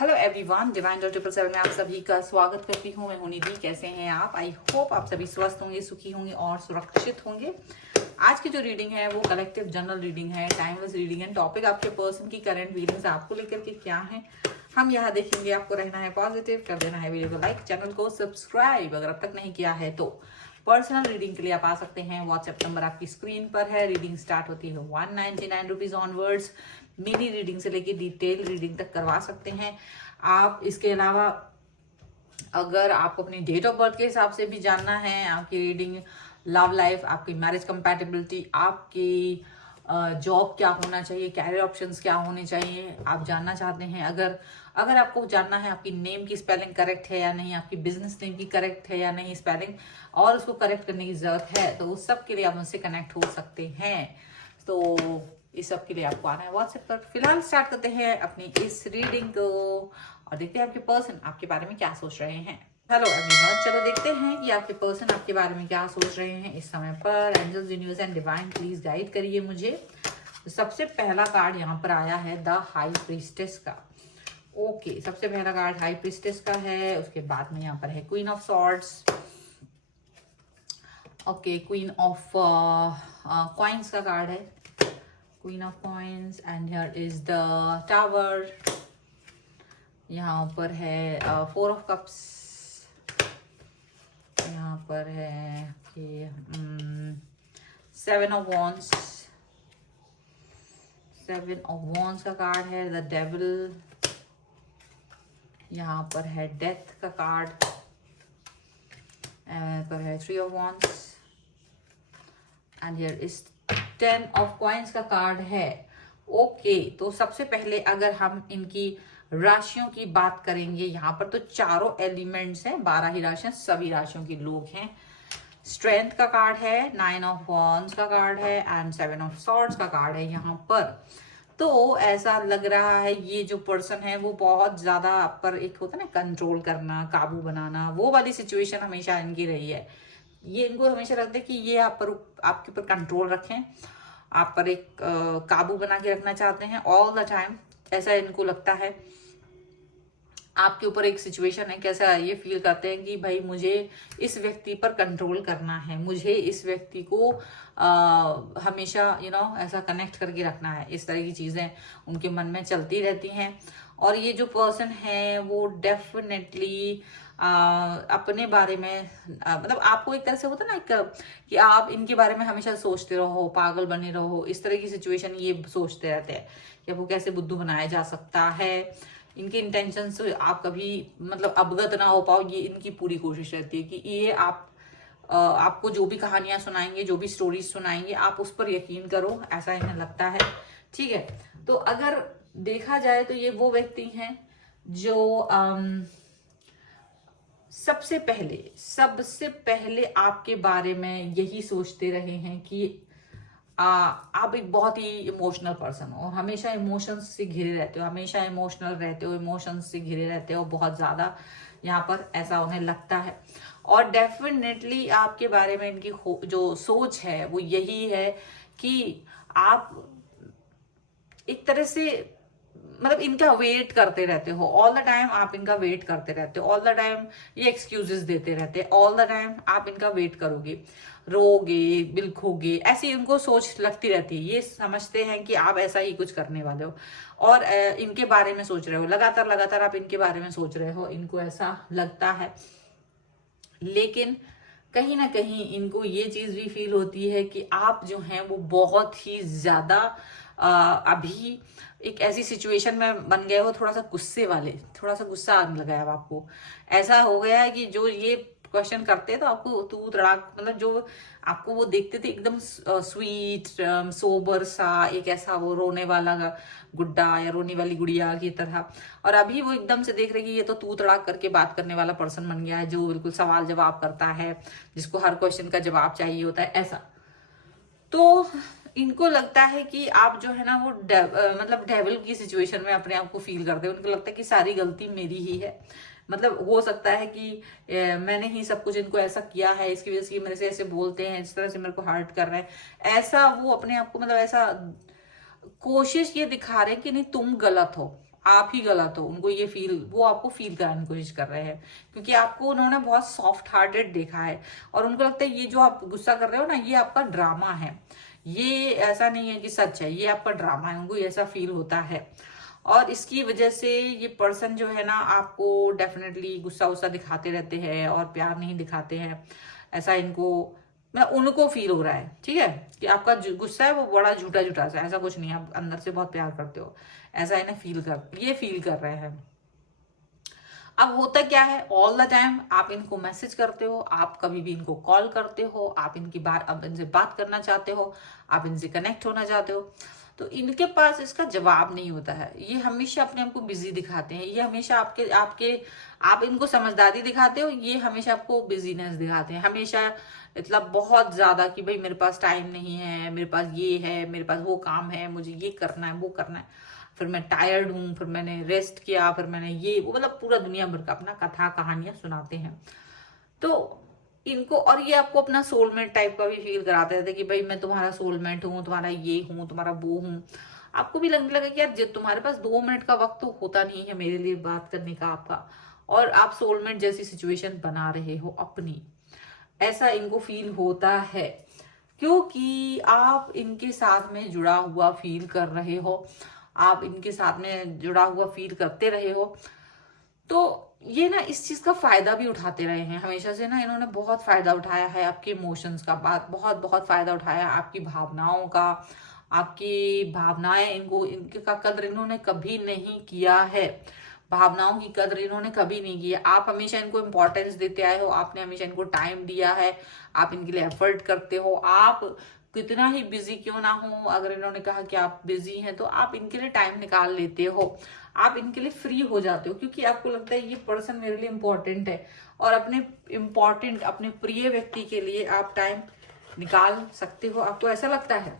Hello everyone, divine dot 777 में आप सभी का स्वागत करती हूँ। मैं हूं निधि। कैसे हैं आप? आई होप आप सभी स्वस्थ होंगे, सुखी होंगे और सुरक्षित होंगे। आज की जो रीडिंग है वो कलेक्टिव जनरल रीडिंग है, टाइमलेस रीडिंग है। टॉपिक आपके पर्सन की करंट फीलिंग्स आपको लेकर के क्या है हम यहाँ देखेंगे। आपको रहना है पॉजिटिव, कर देना है वीडियो को लाइक, चैनल को सब्सक्राइब अगर अब तक नहीं किया है तो। पर्सनल रीडिंग के लिए आप आ सकते हैं। व्हाट्सएप नंबर आपकी स्क्रीन पर है। रीडिंग स्टार्ट होती है 199 रुपीज ऑनवर्ड्स। मिनी रीडिंग से लेके डिटेल रीडिंग तक करवा सकते हैं आप। इसके अलावा अगर आपको अपनी डेट ऑफ बर्थ के हिसाब से भी जानना है, आपकी रीडिंग, लव लाइफ, आपकी मैरिज कंपैटिबिलिटी, आपकी जॉब क्या होना चाहिए, कैरियर ऑप्शंस क्या होने चाहिए, आप जानना चाहते हैं। अगर आपको जानना है आपकी नेम की स्पेलिंग करेक्ट है या नहीं, आपकी बिजनेस नेम की करेक्ट है या नहीं स्पेलिंग, और उसको करेक्ट करने की जरूरत है, तो उस सब के लिए आप मुझसे कनेक्ट हो सकते हैं। तो इस सब के लिए आपको आना है व्हाट्सएप पर। फिलहाल स्टार्ट करते हैं अपनी इस रीडिंग को और देखते हैं आपके पर्सन आपके बारे में क्या सोच रहे हैं। हेलो एवरीवन, चलो देखते हैं कि आपके पर्सन आपके बारे में क्या सोच रहे हैं इस समय पर। Angels, universe and divine please guide करिए मुझे। तो सबसे पहला कार्ड यहाँ पर आया है द हाई प्रीस्टेस का। ओके, सबसे पहला कार्ड हाई प्रीस्टेस का है। उसके बाद में यहाँ पर है queen of swords. Okay, queen of coins का कार्ड है, queen of coins. And here is the tower. यहाँ पर है 4 ऑफ कप्स। यहाँ पर है 7 ऑफ वॉन्ड्स। 7 ऑफ वॉन्ड्स का कार्ड है द डेविल। यहाँ पर है डेथ का कार्ड। यहाँ पर है 3 of wands. And here is 10 of coins का कार्ड है। ओके, तो सबसे पहले अगर हम इनकी राशियों की बात करेंगे, यहाँ पर तो चारों एलिमेंट्स हैं, 12 ही राशियां, सभी राशियों के लोग हैं। स्ट्रेंथ का कार्ड है, 9 ऑफ वॉन्ड्स का कार्ड है एंड 7 ऑफ सॉर्ड्स का कार्ड है यहाँ पर। तो ऐसा लग रहा है ये जो पर्सन है वो बहुत ज्यादा आप पर, एक होता है ना कंट्रोल करना, काबू बनाना, वो वाली सिचुएशन हमेशा इनकी रही है। ये इनको हमेशा लगता है कि ये आप पर, आपके ऊपर कंट्रोल रखें, आप पर एक काबू बना के रखना चाहते हैं ऑल द टाइम। ऐसा इनको लगता है। आपके ऊपर एक सिचुएशन है, कैसा ये फील करते हैं कि भाई मुझे इस व्यक्ति पर कंट्रोल करना है, मुझे इस व्यक्ति को हमेशा ऐसा कनेक्ट करके रखना है। इस तरह की चीजें उनके मन में चलती रहती हैं। और ये जो पर्सन है वो डेफिनेटली अपने बारे में मतलब आपको एक तरह से होता है ना कि आप इनके बारे में हमेशा सोचते रहो, पागल बने रहो, इस तरह की सिचुएशन ये सोचते रहते हैं कि आपको कैसे बुद्धू बनाया जा सकता है। इनके इंटेंशन से आप कभी मतलब अवगत ना हो पाओ, ये इनकी पूरी कोशिश रहती है कि ये आपको जो भी कहानियां सुनाएंगे, जो भी स्टोरीज सुनाएंगे, आप उस पर यकीन करो, ऐसा इन्हें लगता है। ठीक है, तो अगर देखा जाए तो ये वो व्यक्ति हैं जो सबसे पहले आपके बारे में यही सोचते रहे हैं कि आप एक बहुत ही इमोशनल पर्सन हो, हमेशा इमोशंस से घिरे रहते हो, हमेशा इमोशनल रहते हो, इमोशंस से घिरे रहते हो बहुत ज्यादा। यहाँ पर ऐसा उन्हें लगता है। और डेफिनेटली आपके बारे में इनकी जो सोच है वो यही है कि आप एक तरह से मतलब इनका वेट करते रहते हो ऑल द टाइम। आप इनका वेट करते रहते हो ऑल द टाइम। ये एक्सक्यूजेस देते रहते हैं ऑल द टाइम। आप इनका वेट करोगे, रोगे, बिलखोगे, ऐसी इनको सोच लगती रहती है। ये समझते हैं कि आप ऐसा ही कुछ करने वाले हो और इनके बारे में सोच रहे हो, लगातार आप इनके बारे में सोच रहे हो, इनको ऐसा लगता है। लेकिन कहीं ना कहीं इनको ये चीज भी फील होती है कि आप जो हैं वो बहुत ही ज्यादा अभी एक ऐसी सिचुएशन में बन गए हो, थोड़ा सा गुस्से वाले, थोड़ा सा गुस्सा आने लगा है अब आपको। ऐसा हो गया है कि जो ये क्वेश्चन करते हैं तो आपको तू तड़ाक, मतलब जो आपको वो देखते थे एकदम स्वीट सोबर सा, एक ऐसा वो रोने वाला गुड्डा या रोने वाली गुड़िया की तरह, और अभी वो एकदम से देख रहे कि ये तो तू तड़ाक करके बात करने वाला पर्सन बन गया है, जो बिल्कुल सवाल जवाब करता है, जिसको हर क्वेश्चन का जवाब चाहिए होता है, ऐसा। तो इनको लगता है कि आप जो है ना वो मतलब डेविल की सिचुएशन में अपने आप को फील करते हैं। उनको लगता है कि सारी गलती मेरी ही है, मतलब हो सकता है कि मैंने ही सब कुछ इनको ऐसा किया है, इसकी वजह से ये मेरे से ऐसे बोलते हैं, इस तरह से मेरे को हर्ट कर रहे हैं। ऐसा वो अपने आप को मतलब ऐसा कोशिश ये दिखा रहे हैं कि नहीं तुम गलत हो, आप ही गलत हो, उनको ये फील, वो आपको फील कराने की कोशिश कर रहे हैं, क्योंकि आपको उन्होंने बहुत सॉफ्ट हार्टेड देखा है और उनको लगता है ये जो आप गुस्सा कर रहे हो ना, ये आपका ड्रामा है, ये ऐसा नहीं है कि सच है, ये आपका ड्रामा है, उनको ऐसा फील होता है। और इसकी वजह से ये पर्सन जो है ना आपको डेफिनेटली गुस्सा गुस्सा दिखाते रहते हैं और प्यार नहीं दिखाते हैं, ऐसा इनको मतलब उनको फील हो रहा है, ठीक है, कि आपका जो गुस्सा है वो बड़ा झूठा झूठा सा, ऐसा कुछ नहीं है, आप अंदर से बहुत प्यार करते हो, ऐसा इन्हें फील कर रहे हैं। अब होता क्या है, ऑल द टाइम आप इनको मैसेज करते हो, आप कभी भी इनको कॉल करते हो, आप इनसे बात करना चाहते हो, आप इनसे कनेक्ट होना चाहते हो, तो इनके पास इसका जवाब नहीं होता है। ये हमेशा अपने आप को बिजी दिखाते हैं, ये हमेशा आपके आपके आप इनको समझदारी दिखाते हो, ये हमेशा आपको बिजीनेस दिखाते हैं, हमेशा मतलब बहुत ज्यादा कि भाई मेरे पास टाइम नहीं है, मेरे पास ये है, मेरे पास वो काम है, मुझे ये करना है, वो करना है, फिर मैं टायर्ड हूँ, फिर मैंने रेस्ट किया, फिर मैंने ये वो, मतलब पूरा दुनिया भर का अपना कथा कहानियां सुनाते हैं। तो इनको, और ये आपको अपना सोलमेट टाइप का भी फील कराते रहते कि भाई मैं तुम्हारा सोलमेट हूँ, तुम्हारा ये हूँ, तुम्हारा वो हूँ। आपको भी लगने लगे कि यार तुम्हारे पास 2 मिनट का वक्त तो होता नहीं है मेरे लिए बात करने का आपका, और आप सोलमेट जैसी सिचुएशन बना रहे हो अपनी, ऐसा इनको फील होता है, क्योंकि आप इनके साथ में जुड़ा हुआ फील कर रहे हो, आप इनके साथ में जुड़ा हुआ फील करते रहे हो। तो ये ना इस चीज का फायदा भी उठाते रहे हैं हमेशा से ना, इन्होंने बहुत फायदा उठाया है आपके इमोशंस का, बहुत बहुत फायदा उठाया आपकी भावनाओं का, आपकी भावनाएं, इनको इनके का कदर इन्होंने कभी नहीं किया है, भावनाओं की कदर इन्होंने कभी नहीं की है। आप हमेशा इनको इम्पोर्टेंस देते आए हो, आपने हमेशा इनको टाइम दिया है, आप इनके लिए एफर्ट करते हो, आप कितना ही बिजी क्यों ना हो, अगर इन्होंने कहा कि आप बिजी हैं तो आप इनके लिए टाइम निकाल लेते हो, आप इनके लिए फ्री हो जाते हो, क्योंकि आपको लगता है ये पर्सन मेरे लिए इम्पोर्टेंट है, और अपने प्रिय व्यक्ति के लिए आप टाइम निकाल सकते हो, आपको ऐसा लगता है।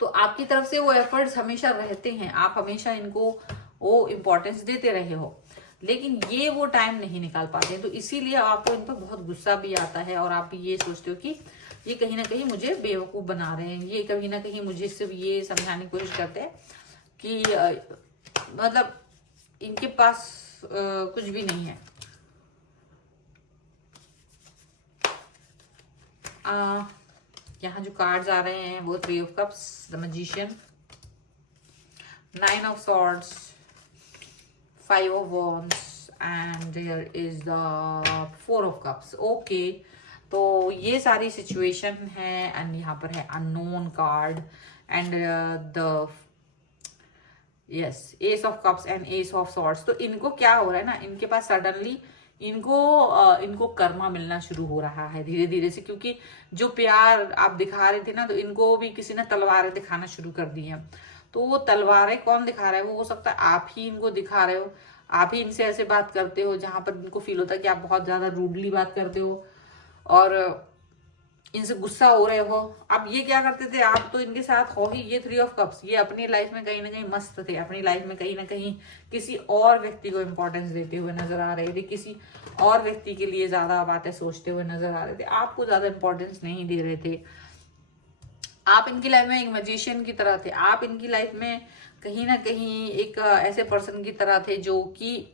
तो आपकी तरफ से वो एफर्ट्स हमेशा रहते हैं, आप हमेशा इनको वो इम्पोर्टेंस देते रहे हो, लेकिन ये वो टाइम नहीं निकाल पाते हैं, तो इसीलिए आपको इन पर बहुत गुस्सा भी आता है, और आप ये सोचते हो कि ये कहीं ना कहीं मुझे बेवकूफ बना रहे हैं, ये कहीं ना कहीं मुझे सिर्फ ये समझाने की कोशिश करते हैं कि मतलब इनके पास कुछ भी नहीं है। यहाँ जो कार्ड्स आ रहे हैं वो 3 of cups, the magician, 9 of swords, 5 of wands, and there is the 4 of cups. Okay, तो ये सारी सिचुएशन है, एंड यहाँ पर है unknown card, and the yes ace of cups and ace of swords. तो इनको क्या हो रहा है ना, इनके पास सडनली इनको कर्मा मिलना शुरू हो रहा है धीरे धीरे से, क्योंकि जो प्यार आप दिखा रहे थे ना, तो इनको भी किसी ने तलवारें दिखाना शुरू कर दी हैं। तो वो तलवारें कौन दिखा रहा है, वो हो सकता है आप ही इनको दिखा रहे हो, आप ही इनसे ऐसे बात करते हो जहां पर इनको फील होता है कि आप बहुत ज्यादा रूडली बात करते हो और इनसे गुस्सा हो रहे हो। अब ये क्या करते थे, आप तो इनके साथ हो ही, ये 3 ऑफ कप्स, ये अपनी लाइफ में कहीं ना कहीं मस्त थे, अपनी लाइफ में कहीं ना कहीं किसी और व्यक्ति को इंपॉर्टेंस देते हुए नजर आ रहे थे, किसी और व्यक्ति के लिए ज्यादा बातें सोचते हुए नजर आ रहे थे, आपको ज्यादा इंपॉर्टेंस नहीं दे रहे थे। आप इनकी लाइफ में एक मैजिशियन की तरह थे, आप इनकी लाइफ में कहीं ना कहीं एक ऐसे पर्सन की तरह थे जो कि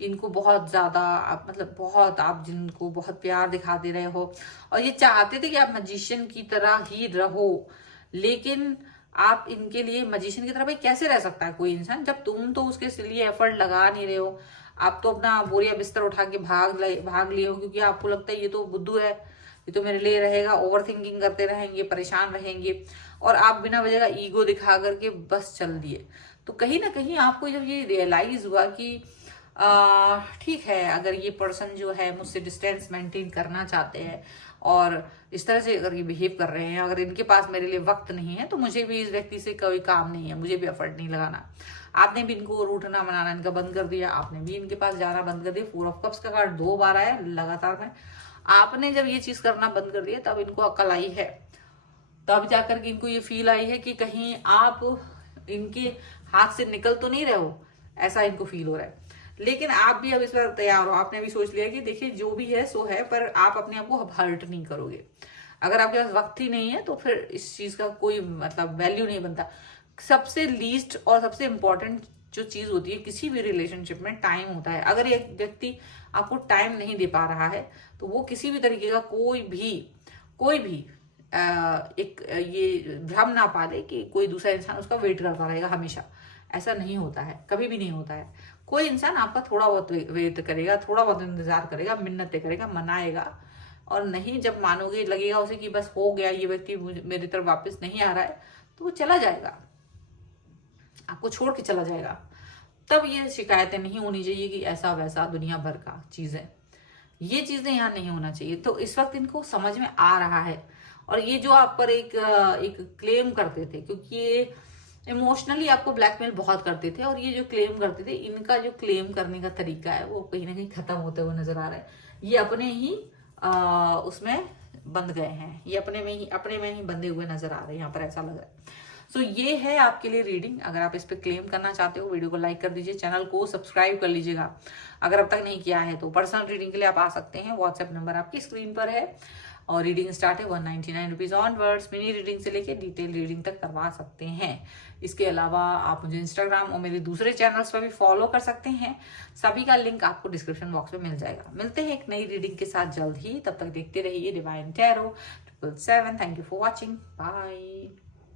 इनको बहुत ज्यादा मतलब बहुत, आप जिनको बहुत प्यार दिखा दे रहे हो, और ये चाहते थे कि आप मैजिशियन की तरह ही रहो, लेकिन आप इनके लिए मैजिशियन की तरह, भाई कैसे रह सकता है कोई इंसान जब तुम तो उसके लिए एफर्ट लगा नहीं रहे हो, आप तो अपना बोरिया बिस्तर उठा के भाग लिए हो, क्योंकि आपको लगता है ये तो बुद्धू है, ये तो मेरे लिए रहेगा, ओवर थिंकिंग करते रहेंगे, परेशान रहेंगे, और आप बिना वजह का ईगो दिखा करके बस चल दिए। तो कहीं ना कहीं आपको जब ये रियलाइज हुआ कि ठीक है, अगर ये पर्सन जो है मुझसे डिस्टेंस मेंटेन करना चाहते हैं और इस तरह से अगर ये बिहेव कर रहे हैं, अगर इनके पास मेरे लिए वक्त नहीं है, तो मुझे भी इस व्यक्ति से कोई काम नहीं है, मुझे भी एफर्ट नहीं लगाना। आपने भी इनको रूठना मनाना इनका बंद कर दिया, आपने भी इनके पास जाना बंद कर दिया। 4 ऑफ कप्स का कार्ड 2 बार आया लगातार में, आपने जब ये चीज करना बंद कर दिया तब इनको अकल आई है, तब जाकर के इनको ये फील आई है कि कहीं आप इनके हाथ से निकल तो नहीं रहे हो, ऐसा इनको फील हो रहा है। लेकिन आप भी अब इस बार तैयार हो, आपने भी सोच लिया कि देखिए जो भी है सो है, पर आप अपने आप को हर्ट नहीं करोगे। अगर आपके पास वक्त ही नहीं है तो फिर इस चीज का कोई मतलब वैल्यू नहीं बनता। सबसे लीस्ट और सबसे इम्पोर्टेंट जो चीज होती है किसी भी रिलेशनशिप में, टाइम होता है। अगर एक व्यक्ति आपको टाइम नहीं दे पा रहा है तो वो किसी भी तरीके का कोई भी एक ये भ्रम ना पाले कि कोई दूसरा इंसान उसका वेट करता रहेगा हमेशा। ऐसा नहीं होता है, कभी भी नहीं होता है। कोई इंसान आपका थोड़ा बहुत वेट करेगा, थोड़ा बहुत इंतजार करेगा, मिन्नतें करेगा, मनाएगा, और नहीं जब मानोगे, लगेगा उसे कि बस हो गया, ये व्यक्ति मेरी तरफ वापस नहीं आ रहा है, तो वो चला जाएगा, आपको छोड़ के चला जाएगा। तब ये शिकायतें नहीं होनी चाहिए कि ऐसा वैसा दुनिया भर का चीजें, ये चीजें यहाँ नहीं होना चाहिए। तो इस वक्त इनको समझ में आ रहा है। और ये जो आप पर एक क्लेम करते थे, क्योंकि ये इमोशनली आपको ब्लैकमेल बहुत करते थे, और ये जो क्लेम करते थे, इनका जो क्लेम करने का तरीका है वो कहीं ना कहीं खत्म होते हुए नजर आ रहा है। ये अपने ही उसमें बंध गए हैं, ये अपने में ही बंधे हुए नजर आ रहे हैं, यहाँ पर ऐसा लग रहा है। सो ये है आपके लिए रीडिंग। अगर आप इस पे क्लेम करना चाहते हो, वीडियो को लाइक कर दीजिए, चैनल को सब्सक्राइब कर लीजिएगा अगर अब तक नहीं किया है तो। पर्सनल रीडिंग के लिए आप आ सकते हैं, व्हाट्सएप नंबर आपकी स्क्रीन पर है, और रीडिंग स्टार्ट है 199 रुपीज ऑनवर्ड्स। मिनी रीडिंग से लेके डिटेल रीडिंग तक करवा सकते हैं। इसके अलावा आप मुझे इंस्टाग्राम और मेरे दूसरे चैनल्स पर भी फॉलो कर सकते हैं, सभी का लिंक आपको डिस्क्रिप्शन बॉक्स में मिल जाएगा। मिलते हैं एक नई रीडिंग के साथ जल्द ही, तब तक देखते रहिए divine tarot 777। Thank you for watching, bye.